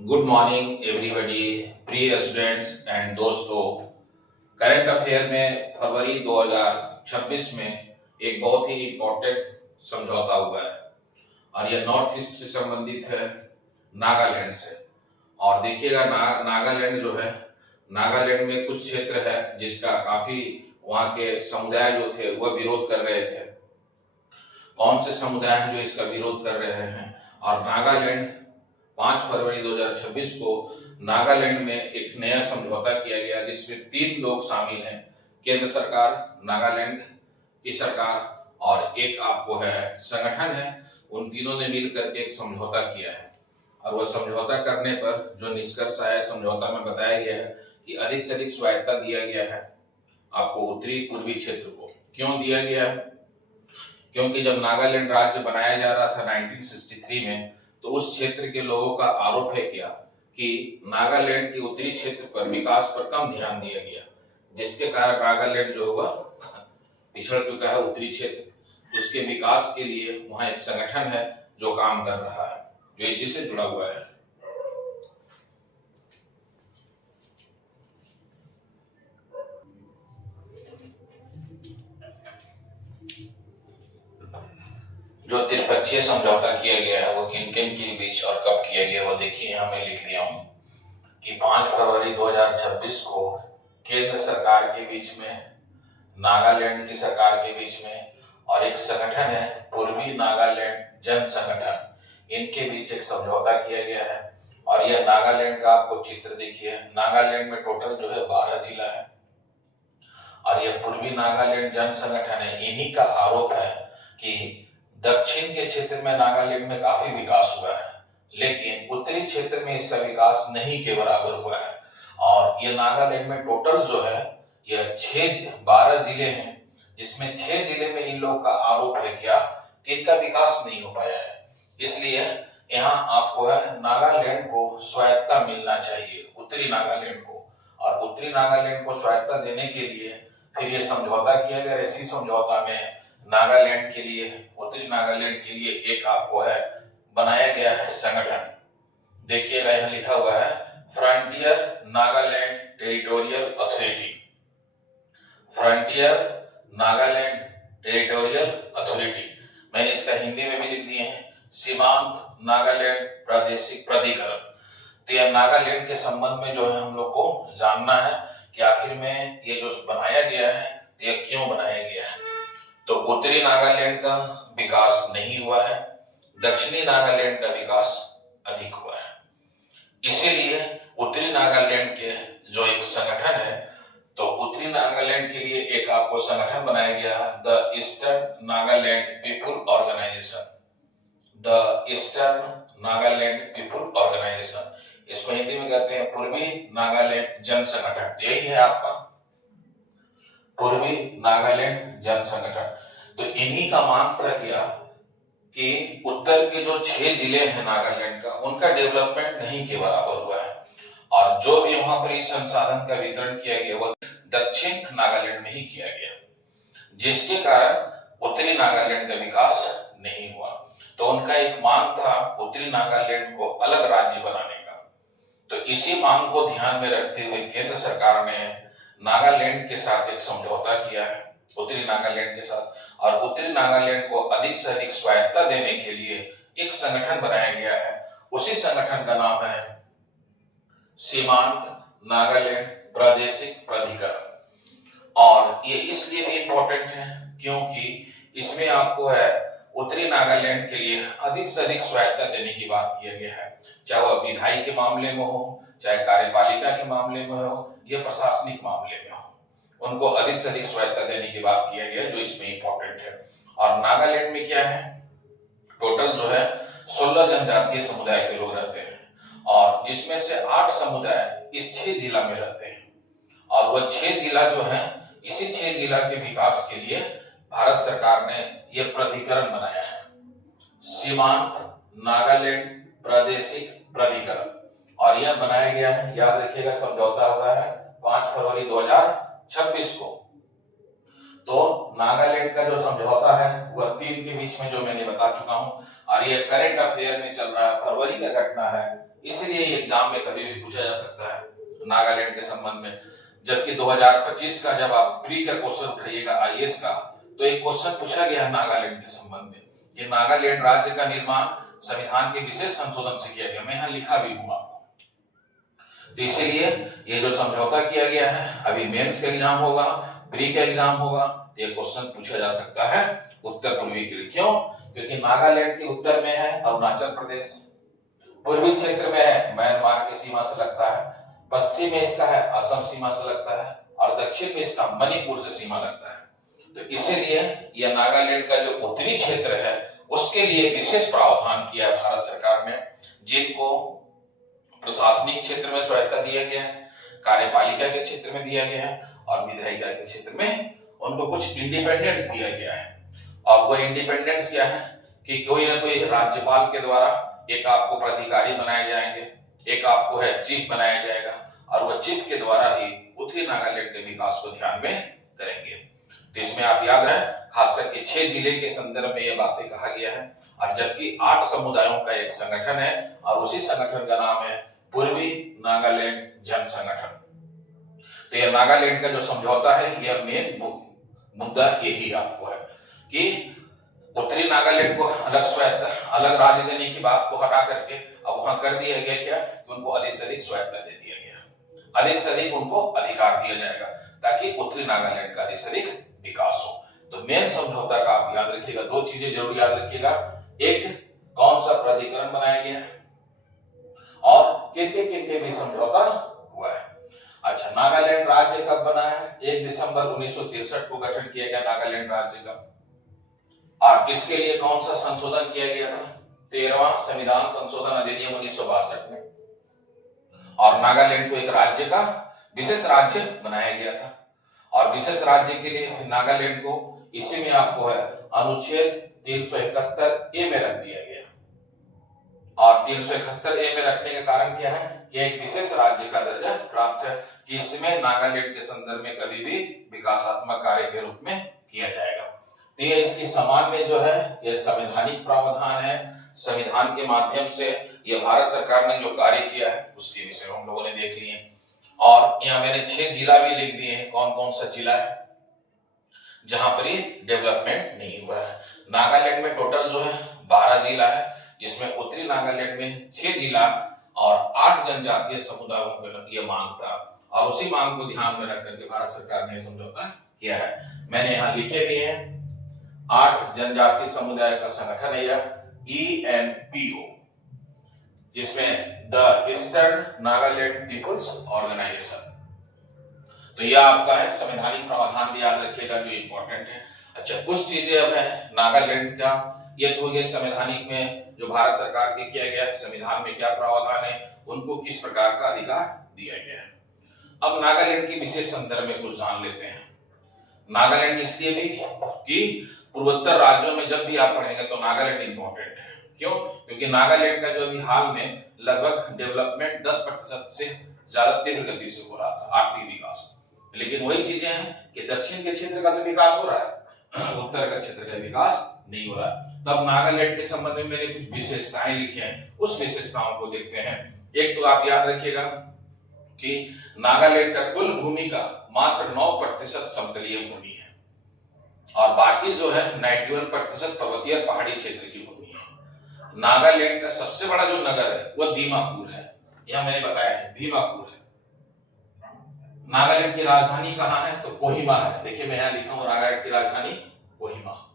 Good morning everybody, प्रिय students and दोस्तों। Current affair में फरवरी 2026 में एक बहुत ही इम्पोर्टेंट समझौता हुआ है और यह नॉर्थ ईस्ट से संबंधित है, नागालैंड से। और देखिएगा नागालैंड जो है, नागालैंड में कुछ क्षेत्र है जिसका काफी वहाँ के समुदाय जो थे वह विरोध कर रहे थे। कौन से समुदाय हैं जो इसका विरोध कर रहे हैं? और नागालैंड 5 फरवरी 2026 को नागालैंड में एक नया समझौता किया गया जिसमें 3 लोग शामिल हैं, केंद्र सरकार, नागालैंड की सरकार और एक आपको है संगठन है। उन तीनों ने मिल करके एक समझौता किया है और वह समझौता करने पर जो निष्कर्ष आया, समझौता में बताया गया है कि अधिक से अधिक स्वायत्तता दिया गया है आपको उत्तरी पूर्वी क्षेत्र को। क्यों दिया गया है? क्योंकि जब नागालैंड राज्य बनाया जा रहा था 1963 में, तो उस क्षेत्र के लोगों का आरोप है क्या कि नागालैंड के उत्तरी क्षेत्र पर विकास पर कम ध्यान दिया गया, जिसके कारण नागालैंड जो होगा पिछड़ चुका है उत्तरी क्षेत्र। उसके विकास के लिए वहां एक संगठन है जो काम कर रहा है, जो इसी से जुड़ा हुआ है। जो त्रिपक्षीय समझौता किया गया है वो किन किन के बीच और कब किया गया वो देखिए, यहाँ मैं लिख दिया हूँ कि 5 फरवरी 2026 को केंद्र सरकार के बीच में, नागालैंड की सरकार के बीच में और एक संगठन है पूर्वी नागालैंड जन संगठन, इनके बीच एक समझौता किया गया है। और यह नागालैंड का आपको चित्र देखिए, नागालैंड में टोटल जो है 12 जिला है और यह पूर्वी नागालैंड जन संगठन है। इन्हीं का आरोप है कि दक्षिण के क्षेत्र में नागालैंड में काफी विकास हुआ है, लेकिन उत्तरी क्षेत्र में इसका विकास नहीं के बराबर हुआ है। और ये नागालैंड में टोटल जो है यह 12 जिले हैं, जिसमें 6 जिले में इन लोग का आरोप है क्या कि इनका विकास नहीं हो पाया है। इसलिए यहाँ आपको है नागालैंड को स्वायत्तता मिलना चाहिए, उत्तरी नागालैंड को। और उत्तरी नागालैंड को स्वायत्तता देने के लिए फिर ये समझौता किया गया। इसी समझौता में नागालैंड के लिए, उत्तरी नागालैंड के लिए एक आपको है बनाया गया है संगठन। देखिएगा यहाँ लिखा हुआ है frontier Nagaland territorial authority, frontier Nagaland territorial authority. मैंने इसका हिंदी में भी लिख दिए हैं, सीमांत नागालैंड प्रादेशिक प्राधिकरण। तो यह नागालैंड के संबंध में जो है हम लोग को जानना है कि आखिर में ये जो बनाया गया है तो यह क्यों बनाया गया है। तो उत्तरी नागालैंड का विकास नहीं हुआ है, दक्षिणी नागालैंड का विकास अधिक हुआ है। इसीलिए उत्तरी नागालैंड के जो एक संगठन है, तो उत्तरी नागालैंड के लिए एक आपको संगठन बनाया गया, the Eastern Nagaland people organisation, the Eastern Nagaland people organisation. इसको हिंदी में कहते हैं पूर्वी नागालैंड जन संगठन। यही है आपका पूर्वी नागालैंड जन संगठन। तो इन्हीं का मांग था क्या कि उत्तर के जो 6 जिले हैं नागालैंड का, उनका डेवलपमेंट नहीं के बराबर हुआ है और जो भी वहां पर संसाधन का वितरण किया गया वो दक्षिण नागालैंड में ही किया गया, जिसके कारण उत्तरी नागालैंड का विकास नहीं हुआ। तो उनका एक मांग था उत्तरी नागालैंड को अलग राज्य बनाने का। तो इसी मांग को ध्यान में रखते हुए केंद्र सरकार ने नागालैंड के साथ एक समझौता किया है, उत्तरी नागालैंड के साथ। और उत्तरी नागालैंड को अधिक से अधिक स्वायत्तता देने के लिए एक संगठन बनाया गया है। उसी संगठन का नाम है सीमांत नागालैंड प्रादेशिक प्राधिकरण। और ये इसलिए भी इंपॉर्टेंट है क्योंकि इसमें आपको है उत्तरी नागालैंड के लिए अधिक से अधिक स्वायत्तता देने की बात किया गया है, चाहे वह विधायी के मामले में हो, चाहे कार्यपालिका के मामले में हो, या प्रशासनिक मामले में हो, उनको अधिक से अधिक स्वायत्तता देने की बात किया गया, जो इसमें इंपॉर्टेंट है। और नागालैंड में क्या है, टोटल जो है 16 जनजातीय समुदाय के लोग रहते हैं और जिसमें से 8 समुदाय इस 6 जिला में रहते हैं। और वह 6 जिला जो है, इसी 6 जिला के विकास के लिए भारत सरकार ने यह प्राधिकरण बनाया है, सीमांत नागालैंड प्रादेशिक प्राधिकरण। और यह बनाया गया है, याद रखिएगा, समझौता हुआ है 5 फरवरी 2026 को। तो नागालैंड का जो समझौता है वह 3 के बीच में जो मैंने बता चुका हूं, और ये करंट अफेयर में चल रहा है, फरवरी का घटना है, इसलिए एग्जाम में कभी भी पूछा जा सकता है नागालैंड के संबंध में। जबकि 2025 का जब आप प्री का क्वेश्चन उठाइएगा आईएएस का, तो एक क्वेश्चन पूछा गया है नागालैंड के संबंध में कि नागालैंड राज्य का निर्माण संविधान के विशेष संशोधन से किया गया, मैं यहाँ लिखा भी हूँ आपको। तो इसीलिए ये जो समझौता किया गया है, अभी मेंस का एग्जाम होगा, प्री का एग्जाम होगा, तो ये क्वेश्चन पूछा जा सकता है उत्तर पूर्वी के लिए। क्यों? क्योंकि नागालैंड के उत्तर में है अरुणाचल प्रदेश, पूर्वी क्षेत्र में है म्यांमार की सीमा से लगता है, पश्चिम में इसका है असम सीमा से लगता है, और दक्षिण में इसका मणिपुर से सीमा लगता है। तो इसीलिए यह नागालैंड का जो उत्तरी क्षेत्र है उसके लिए विशेष प्रावधान किया है भारत सरकार ने, जिनको प्रशासनिक क्षेत्र में स्वायत्ता दिया गया है, कार्यपालिका के क्षेत्र में दिया गया है, और विधायिका के क्षेत्र में उनको कुछ इंडिपेंडेंस दिया गया है। और वो इंडिपेंडेंस क्या है कि कोई ना कोई राज्यपाल के द्वारा एक आपको प्राधिकारी बनाए जाएंगे, एक आपको है चीफ बनाया जाएगा, और वो चीफ के द्वारा ही उत्तरी नागालैंड के विकास को ध्यान में करेंगे। तो इसमें आप याद रखें, खास करके 6 जिले के संदर्भ में ये बातें कहा गया है, और जबकि 8 समुदायों का एक संगठन है, और उसी संगठन का नाम है पूर्वी नागालैंड जन संगठन। तो यह नागालैंड का जो समझौता है, यह मेन मुद्दा यही आपको है कि उत्तरी नागालैंड को अलग स्वायत्ता, अलग राज्य देने की बात को हटा करके अब वहां कर दिया गया क्या कि उनको अधिक से अधिक स्वायत्ता दे दिया गया, अधिक से अधिक उनको अधिकार दिया जाएगा, ताकि उत्तरी नागालैंड का अधिक से अधिक विकास हो। तो मेन समझौता का आप याद रखिएगा, 2 चीजें जरूर याद रखिएगा, एक कौन सा प्राधिकरण बनाया गया है और किनके भी समझौता हुआ है। अच्छा, नागालैंड राज्य कब बना है? 1 दिसंबर 1963 को गठन किया गया नागालैंड राज्य का। और इसके लिए कौन सा संशोधन किया गया था? 13वां संविधान संशोधन अधिनियम 1962 में, और नागालैंड को एक राज्य का विशेष राज्य बनाया गया था। और विशेष राज्य के लिए नागालैंड को इसी में आपको है अनुच्छेद 371 में रख दिया गया। और 371 में रखने का कारण क्या है कि एक विशेष राज्य का दर्जा प्राप्त है, कि इसमें नागालैंड के संदर्भ में कभी भी विकासात्मक कार्य के रूप में किया जाएगा। तो ये इसकी समान में जो है यह संवैधानिक प्रावधान है, संविधान के माध्यम से ये भारत सरकार ने जो कार्य किया है उसके विषय में हम लोगों ने देख लिए। और यहाँ मैंने 6 जिला भी लिख दिए हैं, कौन कौन सा जिला है जहां पर ये डेवलपमेंट नहीं हुआ है। नागालैंड में टोटल जो है 12 जिला है, जिसमें उत्तरी नागालैंड में 6 जिला और 8 जनजातीय समुदायों को यह मांग था, और उसी मांग को ध्यान में रख करके भारत सरकार ने समझौता किया है। मैंने यहाँ लिखे भी हैं, 8 जनजातीय समुदाय का संगठन है यह ENPO, जिसमें the Eastern Nagaland peoples organisation. तो यह आपका है संवैधानिक प्रावधान भी याद रखिएगा जो इंपॉर्टेंट है। अच्छा, कुछ चीजें अब है नागालैंड का, ये तो हो गया संवैधानिक में जो भारत सरकार के किया गया, संविधान में क्या प्रावधान है, उनको किस प्रकार का अधिकार दिया गया है। अब नागालैंड की विशेष संदर्भ में कुछ जान लेते हैं। नागालैंड इसलिए भी कि पूर्वोत्तर राज्यों में जब भी आप पढ़ेंगे तो नागालैंड इंपॉर्टेंट है। क्यों? क्योंकि नागालैंड का जो अभी हाल में लगभग डेवलपमेंट 10% से ज्यादा तीव्र गति से हो रहा था, आर्थिक विकास, लेकिन वही चीजें हैं कि दक्षिण के क्षेत्र का तो विकास हो रहा है, उत्तर का क्षेत्र का विकास नहीं हो रहा। तब नागालैंड के संबंध में मैंने कुछ विशेषताएं लिखी हैं, उस विशेषताओं को देखते हैं। एक तो आप याद रखिएगा कि नागालैंड का कुल भूमि का मात्र 9% समतलीय भूमि है, और बाकी जो है 91% पर्वतीय पहाड़ी क्षेत्र की भूमि है। नागालैंड का सबसे बड़ा जो नगर है वो दीमापुर है, यह मैंने बताया है दीमापुर है। नागालैंड की राजधानी कहाँ है? तो कोहिमा है। देखिए मैं यहाँ लिखा हूँ नागालैंड की राजधानी कोहिमा।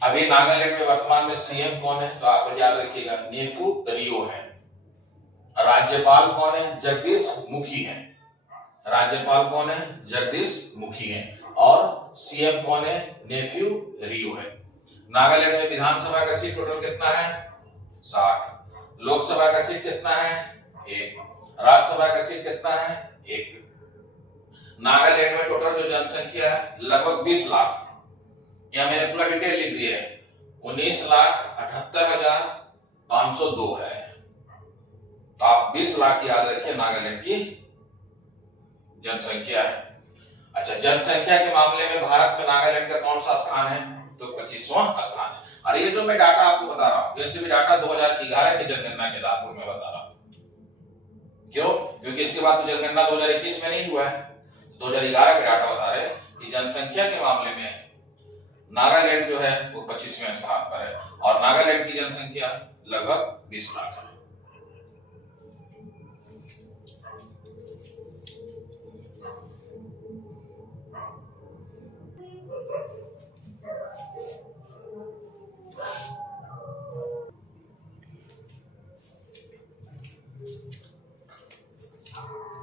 अभी नागालैंड में वर्तमान में सीएम कौन है? तो आप याद रखिएगा नेफू रियो है। राज्यपाल कौन है? जगदीश मुखी है। राज्यपाल कौन है? जगदीश मुखी है। और सीएम कौन है? नेफ्यू रियो है। नागालैंड में विधानसभा का सीट टोटल कितना है? 60। लोकसभा का सीट कितना है? 1। राज्यसभा का सीट कितना है? 1। नागालैंड में टोटल जो जनसंख्या है लगभग 20 लाख, यहां मैंने पूरा डिटेल लिख दिया है, 19,78,502 है। तो आप 20 लाख याद रखिए नागालैंड की जनसंख्या है। अच्छा, जनसंख्या के मामले में भारत में नागालैंड का कौन सा स्थान है? तो 25वां स्थान है। और ये जो मैं डाटा आपको बता रहा हूं, ये भी डाटा 2011 की जनगणना के आधार पर मैं बता रहा हूं। क्यों? क्योंकि इसके बाद तो जनगणना 2021 में नहीं हुआ है। 2011 के डाटा बता रहे हैं कि जनसंख्या के मामले में नागालैंड जो है वो 25वें स्थान पर है और नागालैंड की जनसंख्या लगभग 20 लाख है।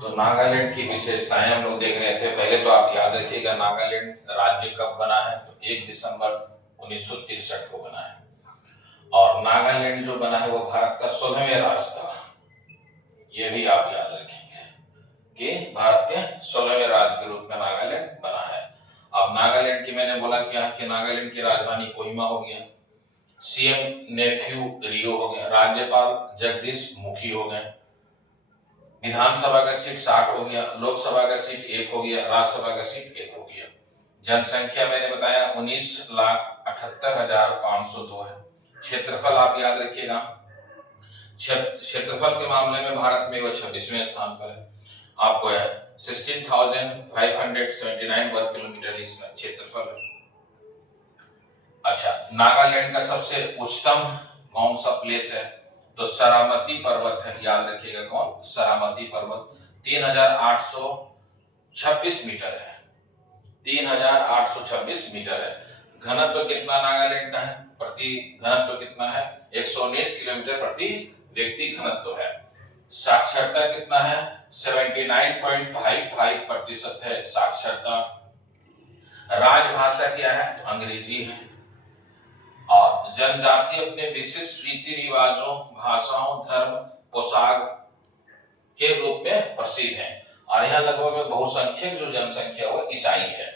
तो नागालैंड की विशेषताएं हम लोग देख रहे थे। पहले तो आप याद रखिएगा नागालैंड राज्य कब बना है? तो 1 दिसंबर 1963 को बना है और नागालैंड जो बना है वो भारत का 16वें राज्य था। ये भी आप याद रखेंगे कि भारत के 16वें राज्य के रूप में नागालैंड बना है। अब नागालैंड की मैंने बोला क्या कि नागालैंड की राजधानी कोहिमा हो गया, सीएम नेफ्यू रियो हो गया, राज्यपाल जगदीश मुखी हो गए, विधानसभा का सीट 60 हो गया, लोकसभा का सीट 1 हो गया, राज्यसभा का सीट 1 हो गया। जनसंख्या मैंने बताया 19,78,502 है। क्षेत्रफल आप याद रखिएगा, क्षेत्रफल के मामले में भारत में वो 26वें स्थान पर है। आपको है 16,579 वर्ग किलोमीटर इसका क्षेत्रफल है। अच्छा, नागालैंड का सबसे उच्चतम कौन सा प्लेस है? तो सरामती पर्वत है, याद रखिएगा कौन? सरामती पर्वत 3,826 मीटर है, 3,826 मीटर है। घनत्व कितना नागालैंड का है? प्रति घनत्व कितना है? 119 किलोमीटर प्रति व्यक्ति घनत्व है। साक्षरता कितना है? 79.55% है साक्षरता। राजभाषा क्या है? तो अंग्रेजी है। और जनजाति अपने विशिष्ट रीति रिवाजों, भाषाओं, धर्म, पोशाक के रूप में प्रसिद्ध है और यहाँ लगभग में बहुसंख्यक जो जनसंख्या वो ईसाई है।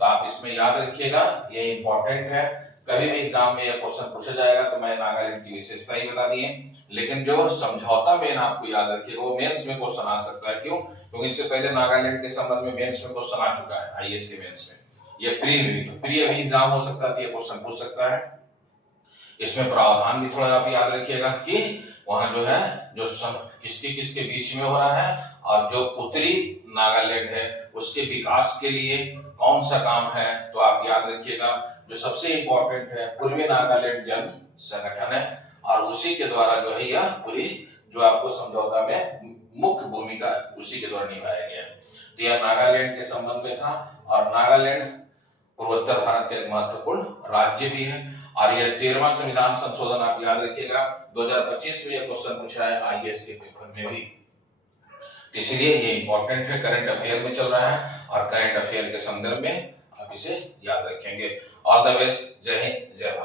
तो आप इसमें याद रखिएगा, ये इंपॉर्टेंट है। कभी भी एग्जाम में यह क्वेश्चन पूछा जाएगा तो मैं नागालैंड की विशेषता ही बता दिए, लेकिन जो समझौता मेन आपको याद रखिएगा वो मेंस में क्वेश्चन आ सकता है। क्यों? क्योंकि इससे पहले नागालैंड के संबंध में मेंस में क्वेश्चन आ चुका है, आईएएस के मेंस में। ये प्री अभी एग्जाम हो सकता है, ये क्वेश्चन पूछ सकता है। इसमें प्रावधान भी थोड़ा आप याद रखिएगा कि वहां जो है जो किसके किसके बीच में हो रहा है और जो उत्तरी नागालैंड है उसके विकास के लिए कौन सा काम है। तो आप याद रखिएगा जो सबसे इंपॉर्टेंट है पूर्वी नागालैंड जन संगठन है और उसी के द्वारा जो है यह पूरी जो आपको समझौता में मुख्य भूमिका उसी के द्वारा निभाया गया। तो यह नागालैंड के संबंध में था और नागालैंड पूर्वोत्तर भारत का एक महत्वपूर्ण राज्य भी है और यह 13वां संविधान संशोधन आप याद रखिएगा 2025 में यह क्वेश्चन पूछा है आईएएस के पेपर में भी। इसलिए ये इंपॉर्टेंट है, करंट अफेयर में चल रहा है और करंट अफेयर के संदर्भ में आप इसे याद रखेंगे। ऑल द बेस्ट, जय हिंद, जय भारत।